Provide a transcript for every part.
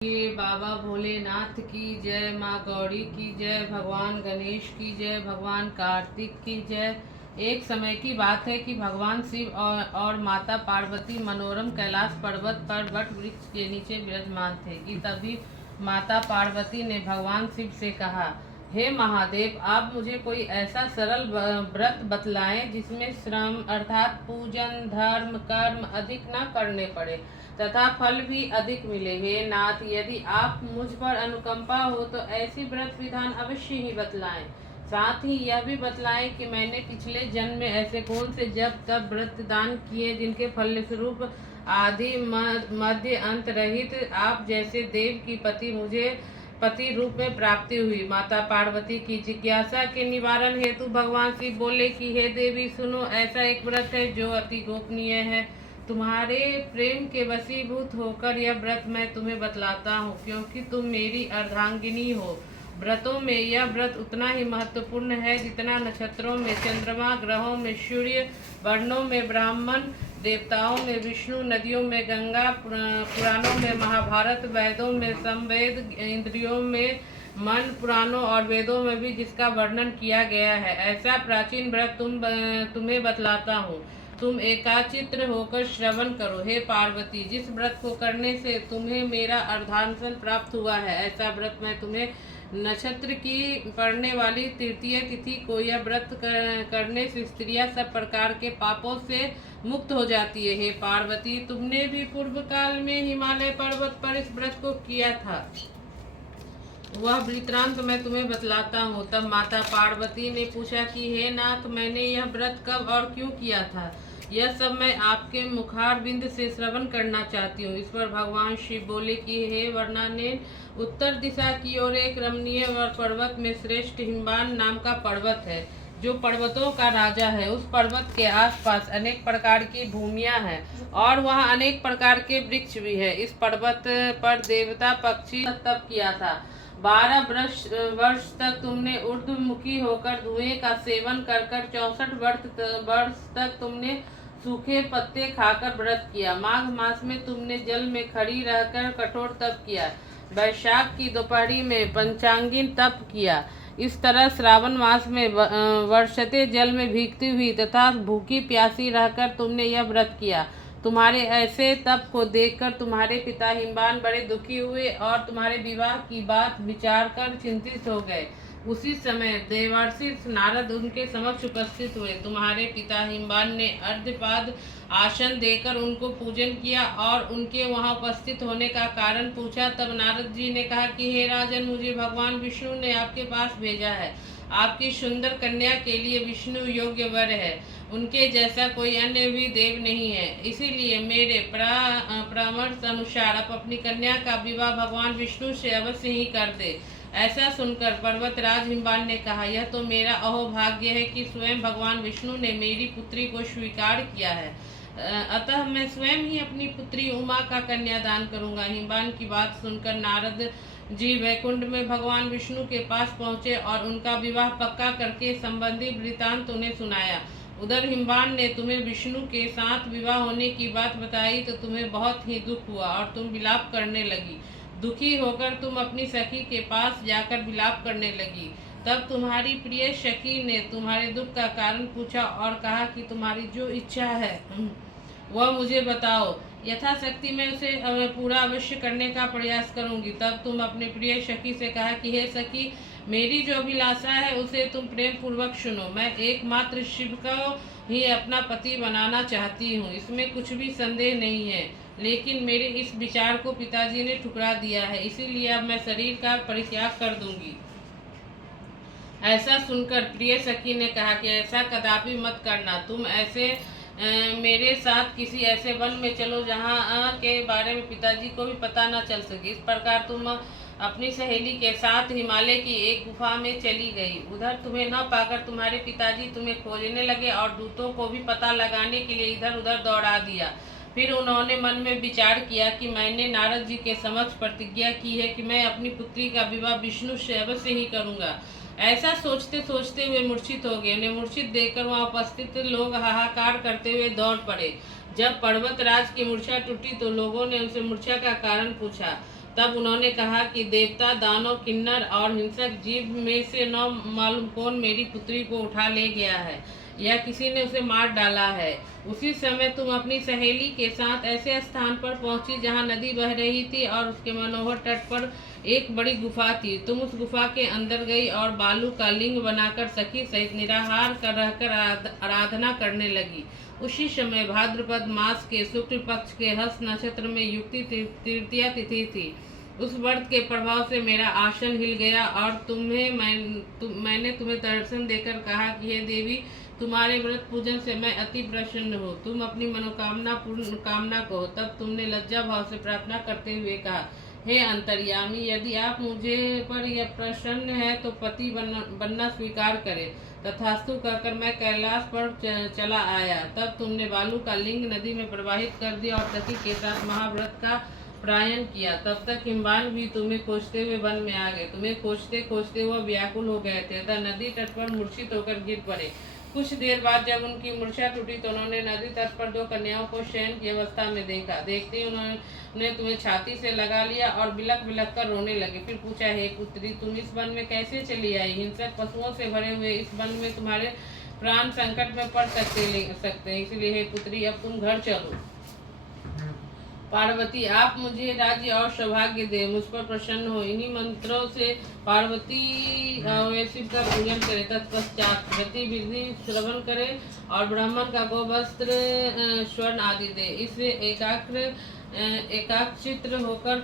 ये बाबा भोलेनाथ की जय, माँ गौरी की जय, भगवान गणेश की जय, भगवान कार्तिक की जय। एक समय की बात है कि भगवान शिव और माता पार्वती मनोरम कैलाश पर्वत पर वट वृक्ष के नीचे विराजमान थे कि तभी माता पार्वती ने भगवान शिव से कहा, हे महादेव, आप मुझे कोई ऐसा सरल व्रत बतलाएं जिसमें श्रम अर्थात पूजन, धर्म, कर्म अधिक न करने पड़े तथा फल भी अधिक मिले। हे नाथ, यदि आप मुझ पर अनुकंपा हो तो ऐसी व्रत विधान अवश्य ही बतलाएं। साथ ही यह भी बतलाएं कि मैंने पिछले जन्म में ऐसे कौन से जब तब व्रत दान किए जिनके फलस्वरूप आदि मध्य अंत रहित आप जैसे देव की पति मुझे पति रूप में प्राप्ति हुई। माता पार्वती की जिज्ञासा के निवारण हेतु भगवान शिव बोले कि हे देवी, सुनो, ऐसा एक व्रत है जो अति गोपनीय है। तुम्हारे प्रेम के वशीभूत होकर यह व्रत मैं तुम्हें बतलाता हूँ, क्योंकि तुम मेरी अर्धांगिनी हो। व्रतों में यह व्रत उतना ही महत्वपूर्ण है जितना नक्षत्रों में चंद्रमा, ग्रहों में सूर्य, वर्णों में ब्राह्मण, देवताओं में विष्णु, नदियों में गंगा, पुराणों में महाभारत, वेदों में समवेद, इंद्रियों में मन, पुराणों और वेदों में भी जिसका वर्णन किया गया है। ऐसा प्राचीन व्रत तुम्हें बतलाता हूँ। तुम एकाचित्र होकर श्रवण करो। हे पार्वती, जिस व्रत को करने से तुम्हें मेरा अर्धांशन प्राप्त हुआ है, ऐसा व्रत मैं तुम्हें नक्षत्र की पड़ने वाली तृतीय तिथि को यह व्रत करने से स्त्रियां सब प्रकार के पापों से मुक्त हो जाती है। हे पार्वती, तुमने भी पूर्व काल में हिमालय पर्वत पर इस व्रत को किया था, वह वृत्तांत मैं तुम्हें बतलाता हूँ। तब माता पार्वती ने पूछा कि हे नाथ, मैंने यह व्रत कब और क्यों किया था? यह सब मैं आपके मुखारविंद से श्रवण करना चाहती हूँ। इस पर भगवान शिव बोले कि हे वर्णानेन, उत्तर दिशा की ओर एक रमणीय पर्वत में श्रेष्ठ हिमवान नाम का पर्वत है, जो पर्वतों का राजा है। उस पर्वत के आसपास अनेक प्रकार की भूमियां हैं और वहाँ अनेक प्रकार के वृक्ष भी है। इस पर्वत पर देवता पक्षी तप किया था। 12 वर्ष तक तुमने ऊर्ध्वमुखी होकर धुएं का सेवन कर 64 वर्ष तक तुमने सूखे पत्ते खाकर व्रत किया। माघ मास में तुमने जल में खड़ी रहकर कठोर तप किया। वैशाख की दोपहरी में पंचांगिन तप किया। इस तरह श्रावण मास में वर्षते जल में भीगती हुई तथा भूखी प्यासी रहकर तुमने यह व्रत किया। तुम्हारे ऐसे तप को देखकर तुम्हारे पिता हिमवान बड़े दुखी हुए और तुम्हारे विवाह की बात विचार कर चिंतित हो गए। उसी समय देवर्षि नारद उनके समक्ष उपस्थित हुए। तुम्हारे पिता हिमवान ने अर्घ्यपाद आसन देकर उनको पूजन किया और उनके वहां उपस्थित होने का कारण पूछा। तब नारद जी ने कहा कि हे राजन, मुझे भगवान विष्णु ने आपके पास भेजा है। आपकी सुंदर कन्या के लिए विष्णु योग्य वर है। उनके जैसा कोई अन्य भी देव नहीं है। इसीलिए मेरे परामर्श अनुसार आप अपनी कन्या का विवाह भगवान विष्णु से अवश्य ही कर दे। ऐसा सुनकर पर्वतराज हिमवान ने कहा, यह तो मेरा अहोभाग्य है कि स्वयं भगवान विष्णु ने मेरी पुत्री को स्वीकार किया है। अतः मैं स्वयं ही अपनी पुत्री उमा का कन्यादान करूंगा। हिमवान की बात सुनकर नारद जी वैकुंठ में भगवान विष्णु के पास पहुंचे और उनका विवाह पक्का करके संबंधी वृतांत उन्हें सुनाया। उधर हिमवान ने तुम्हें विष्णु के साथ विवाह होने की बात बताई तो तुम्हें बहुत ही दुख हुआ और तुम विलाप करने लगी। दुखी होकर तुम अपनी सखी के पास जाकर विलाप करने लगी। तब तुम्हारी प्रिय सखी ने तुम्हारे दुख का कारण पूछा और कहा कि तुम्हारी जो इच्छा है वह मुझे बताओ, यथाशक्ति मैं उसे पूरा अवश्य करने का प्रयास करूंगी। तब तुम अपने प्रिय सखी से कहा कि हे सखी, मेरी जो अभिलाषा है उसे तुम प्रेम पूर्वक सुनो। मैं एकमात्र शिव को ही अपना पति बनाना चाहती हूँ, इसमें कुछ भी संदेह नहीं है। लेकिन मेरे इस विचार को पिताजी ने ठुकरा दिया है, इसीलिए अब मैं शरीर का परित्याग कर दूंगी। ऐसा सुनकर प्रिय सखी ने कहा कि ऐसा कदापि मत करना। तुम ऐसे मेरे साथ किसी ऐसे वन में चलो जहाँ के बारे में पिताजी को भी पता न चल सके। इस प्रकार तुम अपनी सहेली के साथ हिमालय की एक गुफा में चली गई। उधर तुम्हें न पाकर तुम्हारे पिताजी तुम्हें खोजने लगे और दूतों को भी पता लगाने के लिए इधर उधर दौड़ा दिया। फिर उन्होंने मन में विचार किया कि मैंने नारद जी के समक्ष प्रतिज्ञा की है कि मैं अपनी पुत्री का विवाह विष्णु से अवश्य ही करूंगा। ऐसा सोचते सोचते वे मूर्छित हो गए। उन्हें मूर्छित देखकर वहां उपस्थित लोग हाहाकार करते हुए दौड़ पड़े। जब पर्वतराज की मूर्छा टूटी तो लोगों ने उनसे मूर्छा का कारण पूछा। तब उन्होंने कहा कि देवता, दानव, किन्नर और हिंसक जीव में से न मालूम कौन मेरी पुत्री को उठा ले गया है या किसी ने उसे मार डाला है। उसी समय तुम अपनी सहेली के साथ ऐसे स्थान पर पहुंची जहां नदी बह रही थी और उसके मनोहर तट पर एक बड़ी गुफा थी। तुम उस गुफा के अंदर गई और बालू का लिंग बनाकर सखी सहित निराहार कर रहकर आराधना करने लगी। उसी समय भाद्रपद मास के शुक्ल पक्ष के हस्त नक्षत्र में युक्ति तृतीया तिथि थी। उस व्रत के प्रभाव से मेरा आसन हिल गया और मैंने तुम्हें दर्शन देकर कहा कि हे देवी, तुम्हारे व्रत पूजन से मैं अति प्रसन्न हूँ। तुम अपनी मनोकामना पूर्ण कामना कहो। तब तुमने लज्जा भाव से प्रार्थना करते हुए कहा, हे अंतर्यामी, यदि आप मुझे पर यह प्रसन्न है तो पति बनना स्वीकार करें। तथास्तु कहकर मैं कैलाश पर चला आया। तब तुमने बालू का लिंग नदी में प्रवाहित कर दिया और सखी के साथ महाव्रत का प्रायण किया। तब तक हिमवान भी तुम्हें खोजते हुए वन में आ गए। तुम्हें खोजते खोजते वह व्याकुल हो गए थे तथा नदी तट पर मूर्छित होकर गिर पड़े। कुछ देर बाद जब उनकी मूर्छा टूटी तो उन्होंने नदी तट पर 2 कन्याओं को शयन की अवस्था में देखा। देखते ही उन्होंने तुम्हें छाती से लगा लिया और बिलख बिलख कर रोने लगे। फिर पूछा, हे पुत्री, तुम इस वन में कैसे चली आई? हिंसक पशुओं से भरे हुए इस वन में तुम्हारे प्राण संकट में पड़ सकते हैं, इसलिए हे पुत्री, अब तुम घर चलो। पार्वती, आप मुझे राज्य और सौभाग्य दे, मुझ पर प्रसन्न हो। इन्हीं मंत्रों से पार्वती शिव का पूजन करे। तत्पश्चात गतिविधि श्रवण करे और ब्राह्मण का गोवस्त्र, स्वर्ण आदि दे। इससे एकाग्रचित्त होकर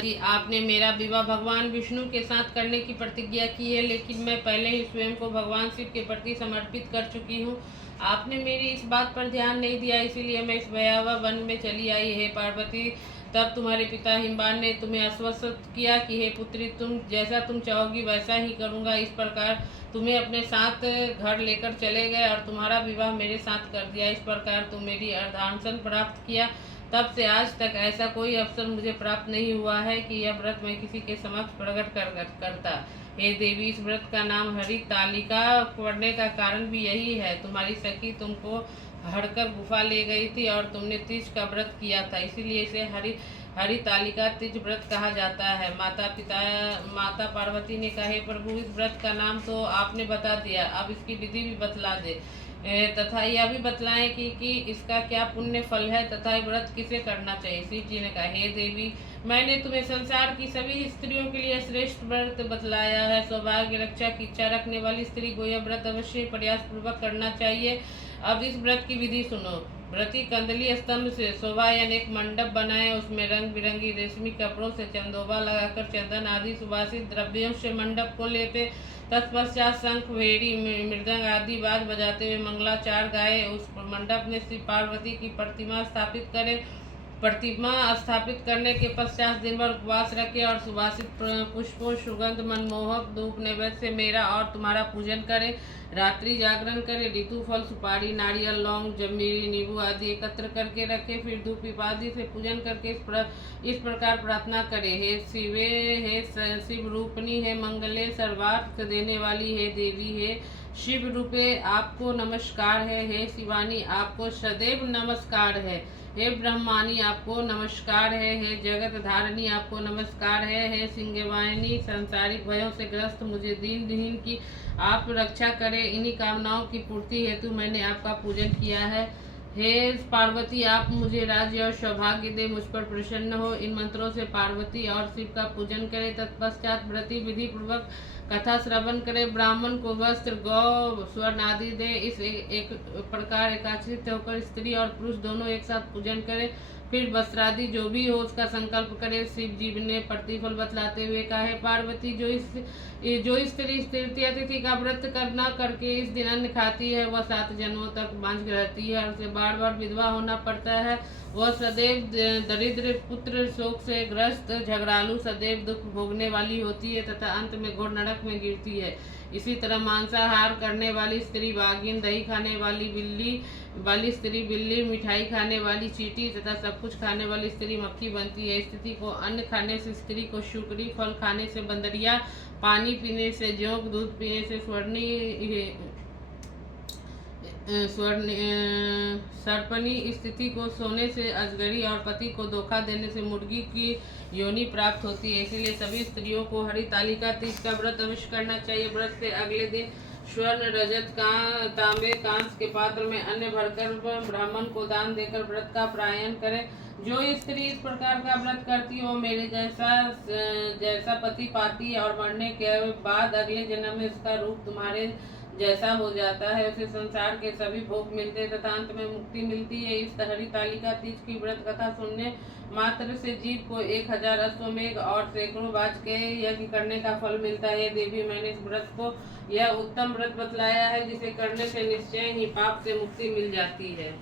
कि आपने मेरा विवाह भगवान विष्णु के साथ करने की प्रतिज्ञा की है, लेकिन मैं पहले ही स्वयं को भगवान शिव के प्रति समर्पित कर चुकी हूँ। आपने मेरी इस बात पर ध्यान नहीं दिया, इसीलिए मैं इस भयावह वन में चली आई। हे पार्वती, तब तुम्हारे पिता हिमवान ने तुम्हें आश्वस्त किया कि हे पुत्री, तुम जैसा तुम चाहोगी वैसा ही करूँगा। इस प्रकार तुम्हें अपने साथ घर लेकर चले गए और तुम्हारा विवाह मेरे साथ कर दिया। इस प्रकार तुम मेरी अर्धांशन प्राप्त किया। तब से आज तक ऐसा कोई अवसर मुझे प्राप्त नहीं हुआ है कि यह व्रत मैं किसी के समक्ष प्रकट करता। हे देवी, इस व्रत का नाम हरि तालिका पड़ने का कारण भी यही है। तुम्हारी सखी तुमको हड़कर गुफा ले गई थी और तुमने तीज का व्रत किया था, इसीलिए इसे हरि तालिका तीज व्रत कहा जाता है। माता पार्वती ने कहा, प्रभु, इस व्रत का नाम तो आपने बता दिया, अब इसकी विधि भी बतला दे तथा यह भी बतलाएं कि इसका क्या पुण्य फल है तथा व्रत किसे करना चाहिए। शिव जी ने कहा, हे देवी, मैंने तुम्हें संसार की सभी स्त्रियों के लिए श्रेष्ठ व्रत बतलाया है। सौभाग्य रक्षा की इच्छा रखने वाली स्त्री को यह व्रत अवश्य प्रयास पूर्वक करना चाहिए। अब इस व्रत की विधि सुनो। व्रती कंदली स्तंभ से शोभा यानी एक मंडप बनाए, उसमें रंग बिरंगी रेशमी कपड़ों से चंदोबा लगाकर चंदन आदि सुवासित द्रव्यों से मंडप को लेपे। तत्पश्चात शंख, भेड़ी, मृदंग आदि बाज बजाते हुए मंगलाचार गाए उस मंडप में श्री पार्वती की प्रतिमा स्थापित करें। प्रतिमा स्थापित करने के पश्चात दिन भर उपवास रखे और सुवासित पुष्पों, सुगंध, मनमोहक धूप नैवेद्य से मेरा और तुम्हारा पूजन करें। रात्रि जागरण करें। ऋतु फल, सुपारी, नारियल, लौंग, जमीरी, नींबू आदि एकत्र करके रखें। फिर धूप आदि से पूजन करके इस प्रकार प्रार्थना करें, हे शिवे, हे शिव रूपनी, हे मंगले, सर्वार्थ देने वाली, हे देवी, हे शिव रूपे, आपको नमस्कार है। हे शिवानी, आपको सदैव नमस्कार है। हे ब्रह्मानी, आपको नमस्कार है। हे जगत धारणी, आपको नमस्कार है। हे सिंहवाहिनी, सांसारिक भयों से ग्रस्त मुझे दीन की आप रक्षा करें। इन्हीं कामनाओं की पूर्ति हेतु मैंने आपका पूजन किया है। हे पार्वती, आप मुझे राज्य और सौभाग्य दे, मुझ पर प्रसन्न हो। इन मंत्रों से पार्वती और शिव का पूजन करें। तत्पश्चात व्रती विधि पूर्वक कथा श्रवण करे। ब्राह्मण को वस्त्र, गौ, स्वर्ण आदि दे। इस एक प्रकार एकाचित होकर स्त्री और पुरुष दोनों एक साथ पूजन करे। फिर वस्त्रादि जो भी हो उसका संकल्प करे। शिव जी ने प्रतिफल बतलाते हुए कहा, है पार्वती, जो स्त्री तृतीया तिथि का व्रत करना करके इस दिन अन्न खाती है वह 7 जन्मों तक बांझ रहती है और उसे बार बार विधवा होना पड़ता है। वह सदैव दरिद्र, पुत्र शोक से ग्रस्त, झगड़ालू, सदैव दुख भोगने वाली होती है तथा अंत में घोर नरक में गिरती है। इसी तरह मांसाहार करने वाली स्त्री बाघिन, दही खाने वाली स्त्री बिल्ली, मिठाई खाने वाली चींटी तथा सब कुछ खाने वाली स्त्री मक्खी बनती है। स्थिति को अन्न खाने से स्त्री को शुक्री, फल खाने से बंदरिया, पानी पीने से जोंक, दूध पीने से स्वर्णी, सर्पनी स्थिति को सोने से अजगरी और पति को धोखा देने से मुर्गी की योनि प्राप्त होती है। इसीलिए सभी स्त्रियों को हरितालिका तीज का व्रत अवश्य करना चाहिए। व्रत से अगले दिन स्वर्ण रजत तांबे कांस के पात्र में अन्न भरकर ब्राह्मण को दान देकर व्रत का पारायण करें। जो स्त्री इस प्रकार का व्रत करती है वो मेरे जैसा पति पाती है और मरने के बाद अगले जन्म में उसका रूप तुम्हारे जैसा हो जाता है। उसे संसार के सभी भोग मिलते हैं तथा अंत में मुक्ति मिलती है। इस हरितालिका तीज की व्रत कथा सुनने मात्र से जीव को 1000 अश्वमेघ और सैकड़ों बाज के यज्ञ करने का फल मिलता है। देवी, मैंने इस व्रत को यह उत्तम व्रत बतलाया है जिसे करने से निश्चय ही पाप से मुक्ति मिल जाती है।